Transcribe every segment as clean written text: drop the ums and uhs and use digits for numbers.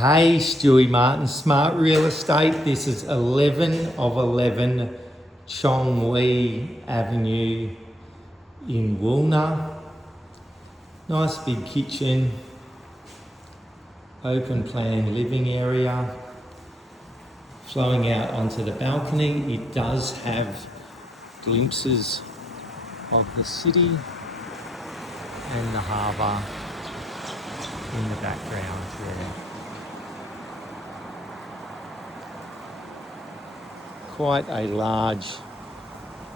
Hey, Stewie Martin, Smart Real Estate. This is 11 of 11 Chong Wei Avenue in Woolner. Nice big kitchen, open plan living area, flowing out onto the balcony. It does have glimpses of the city and the harbour in the background there. Quite a large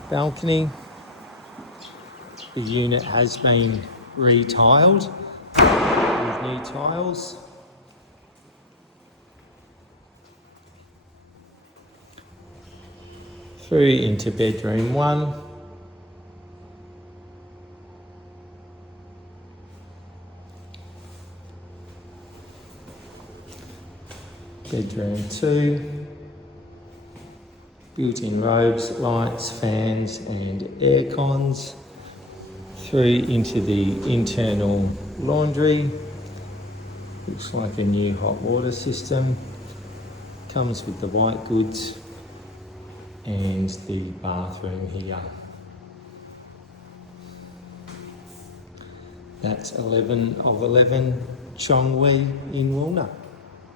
balcony. The unit has been retiled with new tiles. Through into bedroom 1. Bedroom 2. Built-in robes, lights, fans and air cons. Through into the internal laundry. Looks like a new hot water system. Comes with the white goods and the bathroom here. That's 11 of 11 Chong Wei in Woolner.